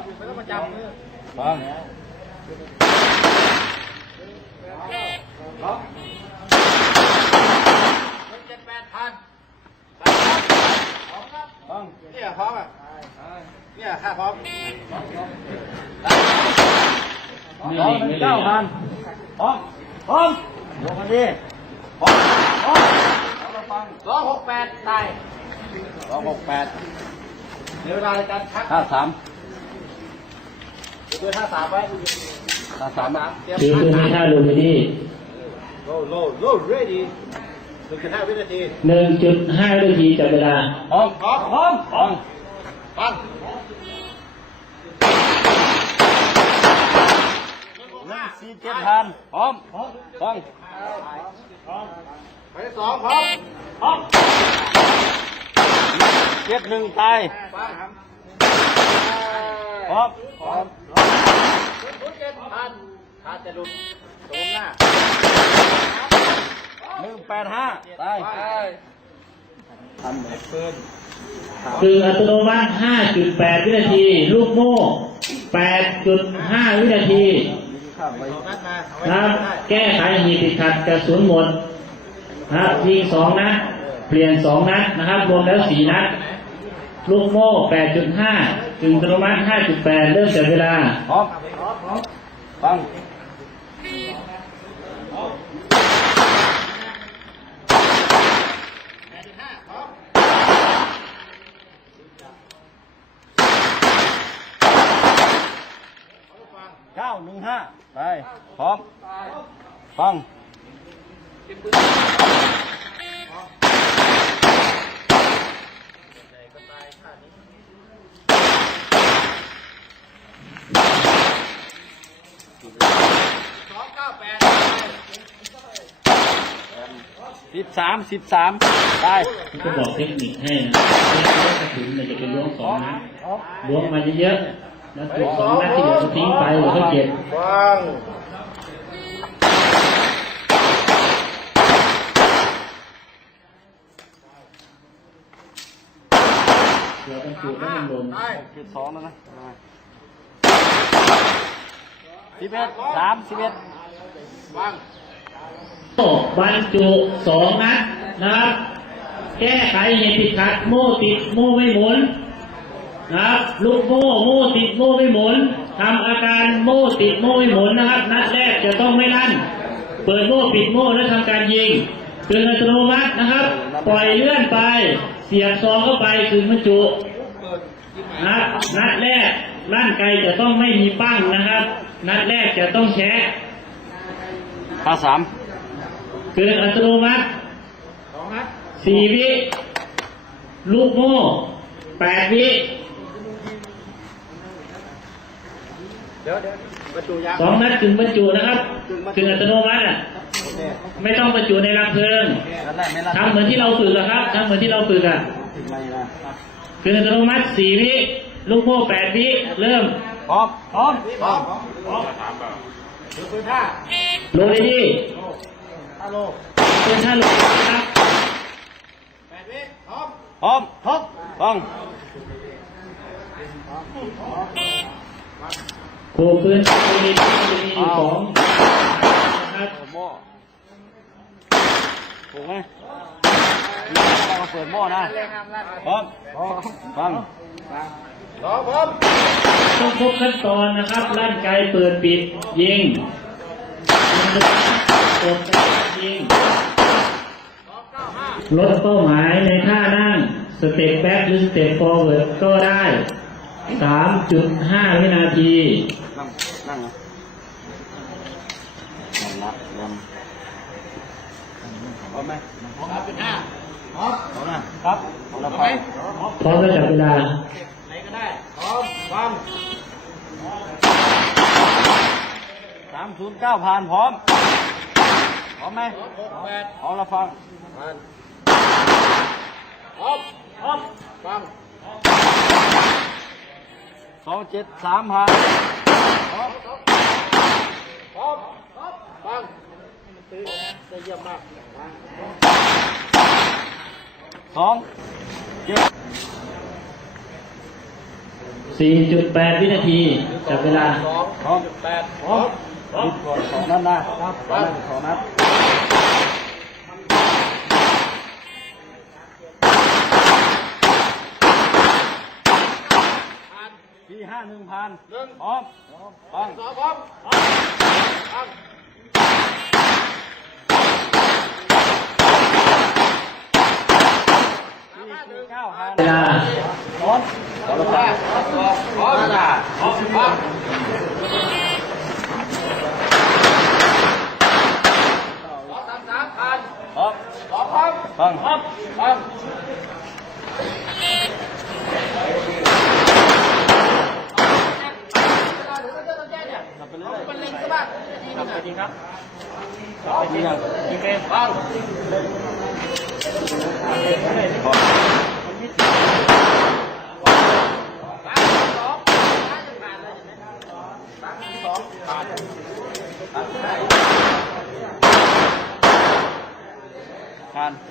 ฟังเจ็ดแปดพันฟังเนี่ยพร้อมอะเนี่ยค่าพร้อมสองหนึ่งเก้าพันพร้อมพร้อมยกกันดีพร้อมพร้อมราฟังสองหกแปดตายสองหกแปดเดี๋ยวเวลาในการชักห้าสาม เดี๋ยวท่าสามไว้ห้าสามสามเตรียมคือคือมีท่าลูมินี่โลโลโล ready หนึ่งจุดห้าวินาทีหนึ่งจุดห้าวินาทีจับเวลาพร้อมพร้อมพร้อมพร้อมฟังหนึ่งสี่เจ็ดพันพร้อมฟังไปที่สองพร้อมพร้อมเจ็ดหนึ่งตายฟังครับ พร้อมพร้อมศูนย์เจ็ดพันขาดจะหลุดตรงหน้าหนึ่งแปดห้าตายไปคืออัตโนมัติ 5.8 วินาที ลูกโม่ 8.5 วินาทีสองนัดมาเอาไว้นะครับได้แก้ไขหีบติดขัดกระสุนหมดนะครับยิงสองนัดเปลี่ยนสองนัดนะครับรวมแล้วสี่นัด ลูกโม่ 8.5 ถึงอัตโนมัติ5.8 เริ่มจับเวลาพร้อมฟังเก้าหนึ่งห้าไป พร้อม ฟัง สองเก้าแปดสิบสามสิบสามได้ก็บอกเทคนิคให้นะล้วงกระสุนมันจะเป็นล้วงสองนัดล้วงมาเยอะๆแล้วจุดสองนัดที่เหลือก็ทิ้งไปหรือเขาเก็บฟังเดี๋ยวต้องจุดแล้วมันหล่นได้จุดสองแล้วนะสิบเอ็ดสามสิบเอ็ดฟังโม่ บรรจุสองนัดนะครับ แก้ไขเหตุติดขัดโม่ติดโม่ไม่หมุนนะครับลูกโม่โม่ติดโม่ไม่หมุนทำอาการโม่ติดโม่ไม่หมุนนะครับ นัดแรกจะต้องไม่ลั่น เปิดโม่ปิดโม่แล้วทำการยิงคืนอัตโนมัตินะครับ ปล่อยเลื่อนไป เสียบซองเข้าไปคืนบรรจุนะครับนัดแรกร่างไกลจะต้องไม่มีปั้งนะครับ นัดแรกจะต้องแชะ ห้าสามเกิดอัตโนมัติสองนัดสี่วิ ลูกโม่แปดวิเดี๋ยวเดี๋ยวประตูยางสองนัดถึงบรรจุนะครับถึงอัตโนมัติอะโอเคไม่ต้องบรรจุในรังเพลิงนั่นแหละไม่ละทำเหมือนที่เราฝึกอะครับทำเหมือนที่เราฝึกอะถึงไหนนะถึงอัตโนมัติสี่วิ ลูกโม่แปดวิ เริ่มพร้อมพร้อมพร้อมพร้อม ถือปืนท่าโลเลยดีฮัลโหลเป็นท่าลงนะครับแปดวิพร้อมพร้อมพร้อมฟังโขกปืนโลเลยดีโลเลยดีสองนะครับเปิดหม้อถูกไหม ต้องเปิดหม้อนะแรงงามลั่นพร้อมฟังสองพร้อมต้องครบขั้นตอนนะครับร่างกายเปิดปิดยิงกดยิงสองเก้าห้าลดเป้าหมายในท่านั่งสเต็ปแบ็กหรือสเต็ปฟอร์เวิร์ดก็ได้ 3.5 วินาที นั่ง นั่งนะนั่งละลำพร้อมไหมสามจุดห้าพร้อม พร้อมนะครับพร้อมแล้วไปพร้อมแล้วจับเวลาไหนก็ได้พร้อมฟังสามศูนย์เก้าผ่านพร้อม พร้อมไหมสองหกแปดพร้อมแล้วฟังฟังพร้อมพร้อมฟังสองเจ็ดสามผ่านพร้อมพร้อมพร้อมฟังตื่นได้เยี่ยมมากฟัง สองเจ็ด4.8 วินาทีจับเวลา สองพร้อมแปดพร้อมยิงก่อนสองนัดนะสองนัดสองนัดสี่ห้าหนึ่งพันหนึ่งพร้อมฟัง สองพร้อมตั้ง สี่ สี่เก้าพันเ